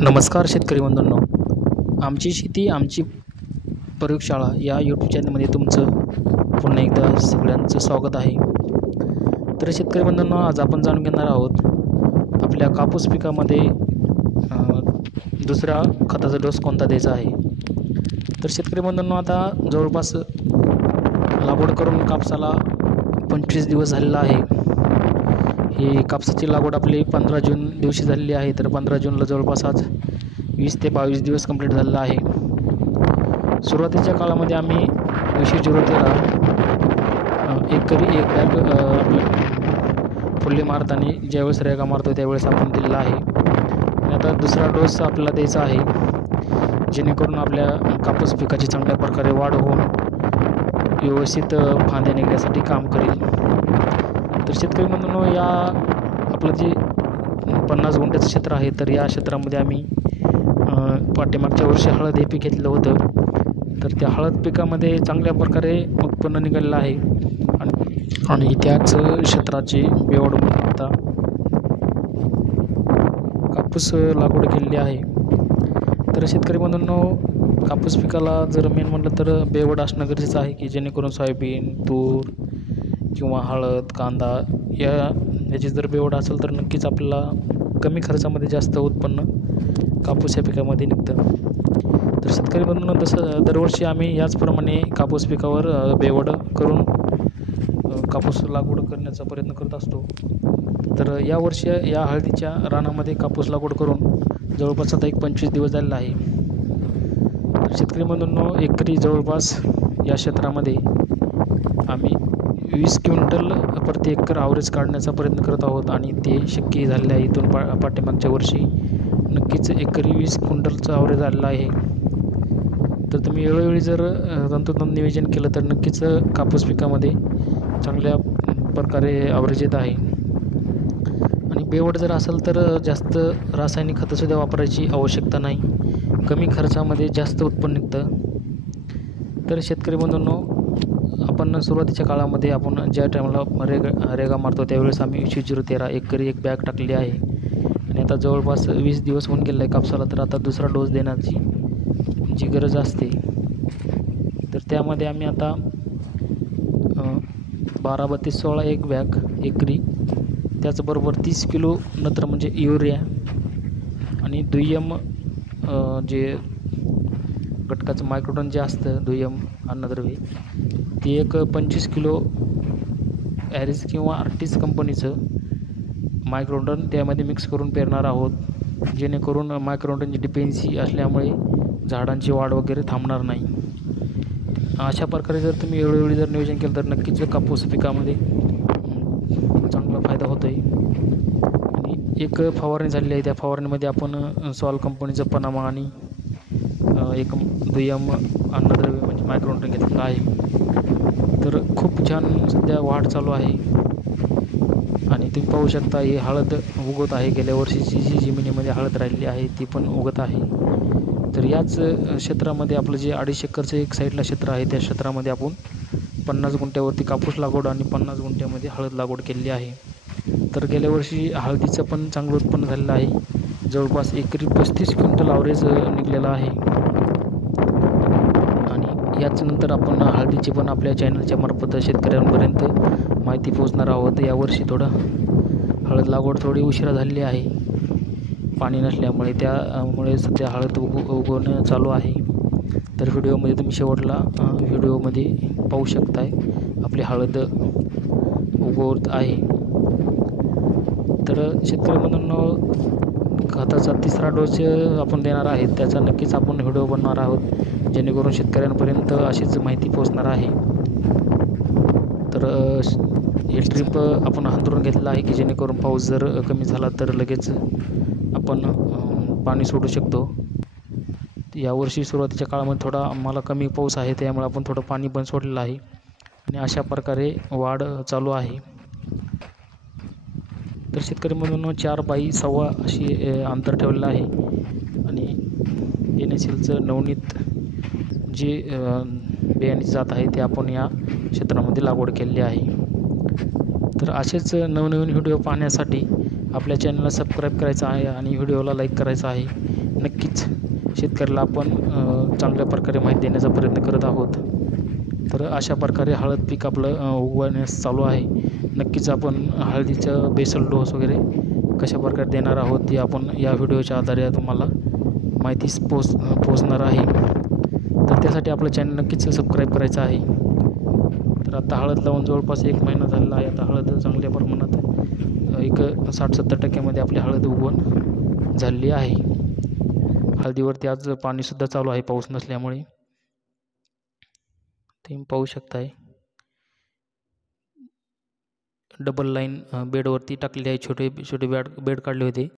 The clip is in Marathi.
नमस्कार शेतकरी बंधूंनो, आमची शेती आमची प्रयोगशाळा या यूट्यूब चॅनलमध्ये तुमचं पुन्हा एकदा सगळ्यांचं स्वागत आहे. तर शेतकरी बंधूंनो, आज आपण जाणून घेणार आहोत आपल्या कापूस पिकामध्ये दुसरा खताचा डोस कोणता द्यायचा आहे. तर शेतकरी बंधूंनो, आता जवळपास लागवड करून कापसाला 25 दिवस झालेला आहे. ही कापसाची लागवड आपली 15 जून दिवशी झालेली आहे. तर 15 जूनला जवळपास आज 20 ते 22 दिवस कंप्लीट झालेला आहे. सुरुवातीच्या काळामध्ये आम्ही 013 एकरी एक बॅग आपलं फुल्ली मारताना ज्यावेळेस रेगा मारतो त्यावेळेस आपण दिलेला आहे. आणि आता दुसरा डोस आपल्याला द्यायचा आहे, जेणेकरून आपल्या कापूस पिकाची चांगल्या प्रकारे वाढ होऊन व्यवस्थित फांद्या निघण्यासाठी काम करेल. तर शेतकरी बंधूंनो, या आपलं जे 50 गुंठ्याचं क्षेत्र आहे, तर या क्षेत्रामध्ये आम्ही पाठीमागच्या वर्षी हळद हे पीक घेतलं होतं. तर त्या हळद पिकामध्ये चांगल्या प्रकारे उत्पन्न निघालेलं आहे आणि त्याच क्षेत्राची बेवड म्हणून आता कापूस लागवड केलेली आहे. तर शेतकरी बंधूंनो, कापूस पिकाला जर मेन म्हटलं तर बेवड असणं गरजेचं आहे, की जेणेकरून सोयाबीन, तूर किंवा हळद, कांदा याची जर बेवड असेल तर नक्कीच आपल्याला कमी खर्चामध्ये जास्त उत्पन्न कापूस या पिकामध्ये निघतं. तर शेतकरी बंधूंनो, तसं दरवर्षी आम्ही याचप्रमाणे कापूस पिकावर बेवड करून कापूस लागवड करण्याचा प्रयत्न करत असतो. तर यावर्षी या हळदीच्या रानामध्ये कापूस लागवड करून जवळपास आता 25 दिवस झालेला आहे. तर शेतकरी बंधूंनो, एकरी जवळपास या क्षेत्रामध्ये आम्ही 20 क्विंटल प्रति एकर ॲव्हरेज काढण्याचा प्रयत्न करत आहोत आणि ते शक्य झालेलं आहे. इथून पाठीमागच्या वर्षी नक्कीच एकरी 20 क्विंटलचं ॲव्हरेज आलेलं आहे. तर तुम्ही वेळोवेळी जर तंतोतंत नियोजन केलं तर नक्कीच कापूस पिकामध्ये चांगल्या प्रकारे ॲव्हरेज येत आहे. आणि बेवड जर असेल तर जास्त रासायनिक खतंसुद्धा वापरायची आवश्यकता नाही, कमी खर्चामध्ये जास्त उत्पन्न निघतं. तर शेतकरी बंधूंनो, आपण सुरुवातीच्या काळामध्ये आपण ज्या टायमाला रेगा मारतो त्यावेळेस आम्ही 013 एकरी एक बॅग टाकलेली आहे. आणि आता जवळपास 20 दिवस होऊन गेले आहे कापसाला. तर आता दुसरा डोस देण्याची जी गरज असते, तर त्यामध्ये आम्ही आता 12-32-16 एक बॅग एकरी, त्याचबरोबर 30 किलो नत्र म्हणजे युरिया आणि दुय्यम जे घटकाचं मायक्रोडन जे असतं दुय्यम अन्नद्रव्य, ते एक 25 किलो ॲरिस किंवा आर्टिस कंपनीचं मायक्रोडन त्यामध्ये मिक्स करून पेरणार आहोत, जेणेकरून मायक्रोडनची डिपेन्सी असल्यामुळे झाडांची वाढ वगैरे थांबणार नाही. अशा प्रकारे जर तुम्ही वेळोवेळी जर नियोजन केलं तर नक्कीच कापूस पिकामध्ये चांगला फायदा होतो आहे. आणि एक फवारणी झालेली आहे, त्या फवारणीमध्ये आपण सॉल कंपनीचं पनामा आणि एक दुय्यम अन्नद्रव्य म्हणजे मायक्रोडन घेतलेलं आहे. तर खूप छान सध्या वाढ चालू आहे आणि तुम्ही पाहू शकता ही हळद उगवत आहे. गेल्या वर्षीची जी जमिनीमध्ये हळद राहिलेली आहे ती पण उगत आहे. तर याच क्षेत्रामध्ये आपलं जे 250 एकरचं एक साईडला क्षेत्र आहे, त्या क्षेत्रामध्ये आपण 50 गुंठ्यावरती कापूस लागवड आणि 50 गुंठ्यामध्ये हळद लागवड केलेली आहे. तर गेल्या वर्षी हळदीचं पण चांगलं उत्पन्न झालेलं आहे. जवळपास एकरी 35 क्विंटल ॲव्हरेज निघलेलं आहे. आणि याचनंतर आपण हळदीची पण आपल्या चॅनलच्या मार्फत शेतकऱ्यांपर्यंत माहिती पोहोचणार आहोत. यावर्षी हळद लागवड थोडी उशिरा झालेली आहे पाणी नसल्यामुळे, त्यामुळे सध्या हळद उगवणं चालू आहे. तर व्हिडिओमध्ये तुम्ही शेवटला व्हिडिओमध्ये पाहू शकताय आपली हळद उगवत आहे. तर शेतकरी बंधूंनो, खताचा तिसरा डोस आपण देणार आहे, त्याचा नक्कीच आपण व्हिडिओ बनवणार आहोत, जेणेकरून शेतकऱ्यांपर्यंत अशीच माहिती पोहोचणार आहे. तर हे ट्रिप आपण हातरून घेतलं आहे, की जेणेकरून पाऊस जर कमी झाला तर लगेच आपण पाणी सोडू शकतो. यावर्षी सुरुवातीच्या काळामध्ये थोडा आम्हाला कमी पाऊस आहे, त्यामुळे आपण थोडं पाणी पण सोडलेलं आहे आणि अशा प्रकारे वाढ चालू आहे. तर शेतकरी म्हणून 4x1.25 अशी अंतर ठेवलेलं आहे. आणि NSLचं नवनीत जे बियाण्याची जात आहे ते आपण या क्षेत्रामध्ये लागवड केलेली आहे. तर असेच नवनवीन व्हिडिओ पाहण्यासाठी आपल्या चॅनलला सबस्क्राईब करायचं आहे आणि व्हिडिओला लाईक करायचं आहे, नक्कीच शेतकऱ्याला आपण चांगल्या प्रकारे माहिती देण्याचा प्रयत्न करत आहोत. तर अशा प्रकारे हळद पीक आपलं उगवण्यास चालू आहे. नक्कीच आपण हळदीचं बेसल डोस वगैरे कशा प्रकारे देणार आहोत ती आपण या व्हिडिओच्या आधारे तुम्हाला माहितीच पोचणार आहे. तर त्यासाठी आपलं चॅनल नक्कीच सबस्क्राईब करायचं आहे. तर आता हळद लावून जवळपास 1 महिना झालेला आहे. आता हळद चांगल्या प्रमाणात एक 60-70% आपली हळद उगवण झालेली आहे. हळदीवरती आज पाणीसुद्धा चालू आहे पाऊस नसल्यामुळे. तुम्ही पाहू शकताय डबल लाईन बेडवरती टाकलेली आहे. छोटे छोटे बेड काढले होते.